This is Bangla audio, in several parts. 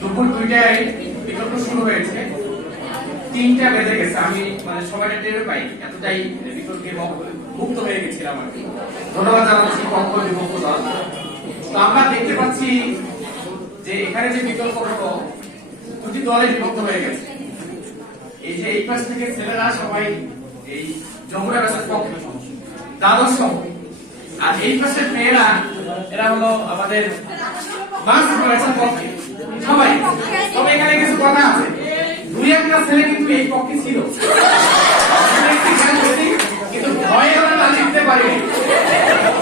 দুপুর দুইটায় বিতর্ক শুরু হয়েছে। তিনটা বেজে গেছে, আমি মানে সময়টা টের পাই এতটাই বিতর্কে মুক্ত হয়ে গেছিলাম আর কি। ধন্যবাদ জানাচ্ছি পক্ষ বিভক্ত দল। তো আমরা দেখতে পাচ্ছি যে এখানে যে বিতর্ক হলো, দুটি দলে বিভক্ত হয়ে গেছে। এই যে এই পাশ থেকে ছেলেরা সবাই এই যমুনা ব্যাসের পক্ষে দ্বাদশ আর এই পাশের মেয়েরা, এরা হলো আমাদের ব্যাসের পক্ষে সবাই তবে এখানে কিছু কথা আছে দুই একটা ছেলে কিন্তু এই পক্ষে ছিল আমরা একটু খেয়াল করি, কিন্তু ভয়ে আমরা তালি দিতে পারিনি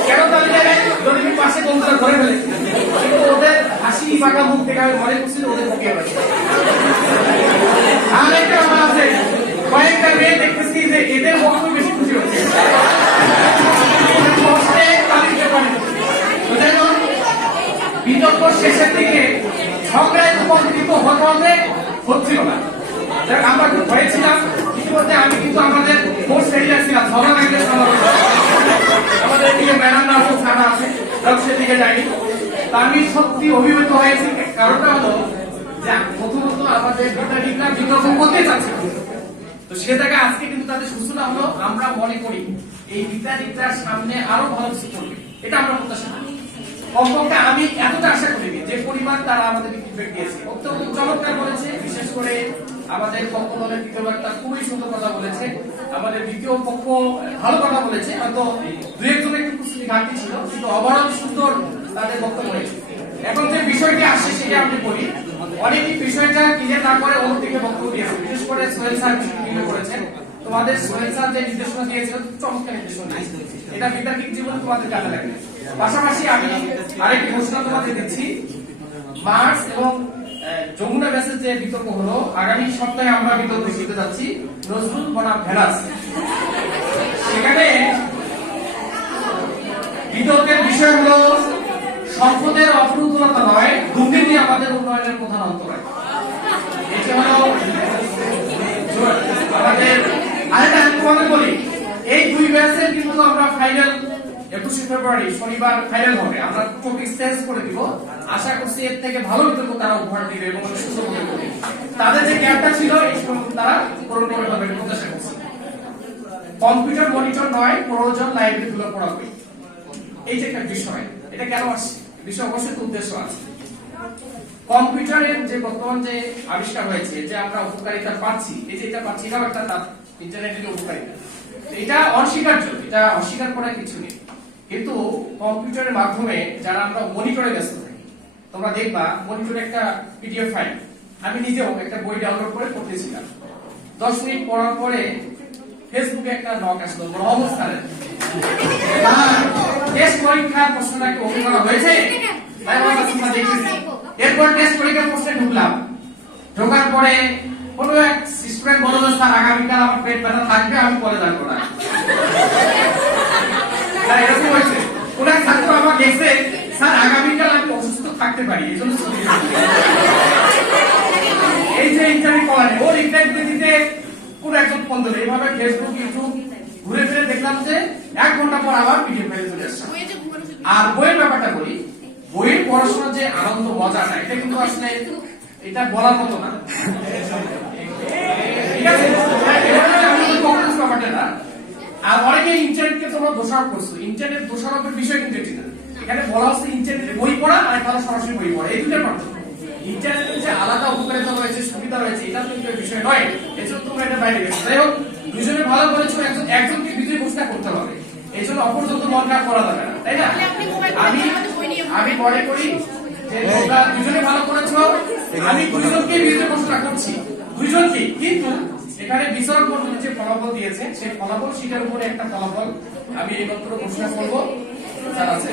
কেন তালি দেয় যদি আমি পাশে বন্ধুরা ধরে কিন্তু ওদের হাসি পাকা মুখ থেকে আমি করছি ওদের হবে আর একটা আমার আছে, কয়েকটা মেয়ে দেখতেছি যে এদের বক্তব্য বেশি খুশি হচ্ছে। না। আমরা খুব ভয়ে ছিলাম। ইতিমধ্যে আমি কিন্তু আমাদের কোর্স এরিয়া ছিলাম। ঝগড়া লাগলে সমাবেশ আমাদের এদিকে ম্যাডামরা আছে ছাড়া আছে সেদিকে যায়নি। আমি সত্যি অভিভূত হয়েছি। কারণটা হলো, যে প্রথমত আমাদের বিদ্যার্থীরা বিতর্ক করতে চাচ্ছে। তো সে জায়গায় আজকে কিন্তু তাদের সূচনা হলো, আমরা মনে করি এই বিদ্যার্থীটার সামনে আরও ভালো কিছু করবে। এটা আমরা প্রত্যাশা করি। কমপক্ষে আমি এতটা আশা করিনি যে পরিমাণ তারা আমাদের ফিডব্যাক দিয়েছে। অত্যন্ত চমৎকার বলেছে, বিশেষ করে আমাদের পক্ষ দলের দ্বিতীয় বার্তা খুবই সুন্দর কথা বলেছে। আমাদের দ্বিতীয় পক্ষ ভালো কথা বলেছে। হয়তো দু একজন একটু কুস্তি ঘাটতি ছিল, কিন্তু ওভারঅল সুন্দর তাদের বক্তব্য রয়েছে এখন যে বিষয়টি আসছে সেটা আমি বলি, অনেকেই বিষয়টা ক্লিয়ার না করে ওর দিকে বক্তব্য দিয়েছে। বিশেষ করে সোহেল স্যার ক্লিয়ার করেছেন। তোমাদের সোহেল স্যার যে নির্দেশনা দিয়েছিল চমৎকার নির্দেশনা এটা বিদ্যার্থিক জীবনে তোমাদের কাজে লাগে পাশাপাশি আমি আরেকটি ঘোষণা তোমাদের দিচ্ছি। মার্চ এবং যমুনা ব্যাসের যে বিতর্ক হলো, আগামী সপ্তাহে আমরা বিতর্ক দিতে যাচ্ছি, নজরুল বনাম ভেলাস সেখানে বিতর্কের বিষয় হলো, সম্পদের অপ্রতুলতা নয় দুর্নীতি আমাদের উন্নয়নের প্রধান অন্তরায়। এটি আমাদের আরেকটা তোমাদের বলি, এই দুই ব্যাচের কিন্তু আমরা ফাইনাল একুশে ফেব্রুয়ারি শনিবার ফাইনাল হবে। আমরা টপিক চেঞ্জ করে দিব। আশা করছি এর থেকে ভালো বিতর্ক তারা উপহার দিবে এবং সুস্থ করবে। তাদের যে গ্যাপটা ছিল, এই সময় তারা পূরণ করে দেবে প্রত্যাশা করছি। কম্পিউটার মনিটর নয় প্রয়োজন লাইব্রেরি গুলো পড়াবে এই যে একটা বিষয়, এটা কেন আসছে? বিষয় অবশ্যই উদ্দেশ্য আছে। কম্পিউটারের যে বর্তমান যে আবিষ্কার হয়েছে, যে আমরা উপকারিতা পাচ্ছি, এই যে এটা পাচ্ছি এটাও একটা ইন্টারনেটের উপকারিতা। এটা অস্বীকার্য, এটা অস্বীকার করার কিছু নেই। কিন্তু কম্পিউটারের মাধ্যমে যারা আমরা মনিটরে ব্যস্ত থাকি, তোমরা দেখবা মনিটরে একটা পিডিএফ ফাইল। আমি নিজেও একটা বই ডাউনলোড করে পড়তেছিলাম। দশ মিনিট পড়ার পরে ফেসবুকে একটা নক আসলো অবস্থানের টেস্ট পরীক্ষার প্রশ্নটা কি ওকে করা হয়েছে। দেখেছি। এরপর টেস্ট পরীক্ষার প্রশ্নে ঢুকলাম। ঢোকার পরে কোনো এক স্টুডেন্ট বলল আগামীকাল আমার পেট ব্যথা থাকবে, আমি পরে জানব না। এক ছাত্র আমার গেছে। স্যার আগামীকাল আমি অসুস্থ থাকতে পারি এই জন্য এই যে ইন্টারভিউ করা নেই ওর ইন্টারভিউ দিতে কোন একজন ফোন দিল এইভাবে ফেসবুক ইউটিউব ঘুরে ফিরে দেখলাম যে এক ঘণ্টা পর আবার পিডিএফ ফাইলে চলে আসছে। আর বইয়ের ব্যাপারটা বলি বইয়ের পড়াশোনার যে আনন্দ মজাটা এটা কিন্তু আসলে এটা বলার মতো না। ঠিক আছে? হ্যাঁ, ব্যাপারটা না। আর অনেকে ইন্টারনেটকে তোমরা দোষারোপ করছ। ইন্টারনেট দোষারোপের বিষয় কিন্তু এটি না। এখানে বলা হচ্ছে ইন্টারনেটে বই পড়া আর একটা সরাসরি বই পড়া। এই দুটোর পার্থক্য। ইন্টারনেটের যে আলাদা উপকারিতা রয়েছে সুবিধা রয়েছে এটা কিন্তু বিষয় নয়। এজন্য তোমরা এটা বাইরে গেছো। যাই হোক দুজনে ভালো করেছ একজন একজনকে বিজয় ঘোষণা করতে হবে। এই জন্য অপর যত মন খারাপ করা যাবে না তাই না? আমি আমি মনে করি যে তোমরা দুজনে ভালো করেছ। আমি দুইজনকে বিজয় ঘোষণা করছি। দুইজনকে কিন্তু এখানে বিচারক মন্ডলী যে ফলাফল দিয়েছে, সেই ফলাফল সেটার উপরে একটা ফলাফল আমি এই মাত্র ঘোষণা করব। স্যার আছে?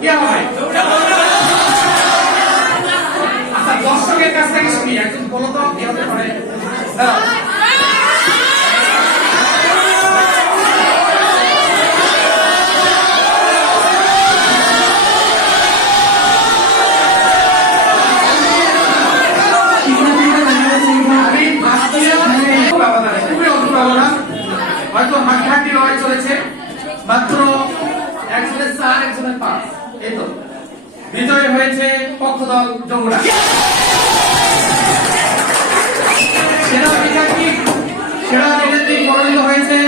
কি আচ্ছা দর্শকের কাছ থেকে শুনি, একজন বলো তো কি হতে পারে? হয়তো হাঁটি হাঁটি লড়াই চলেছে, মাত্র একজনের চার, একজনের পাঁচ। এই তো। বিজয় হয়েছে পক্ষদল যমুনা। হয়েছে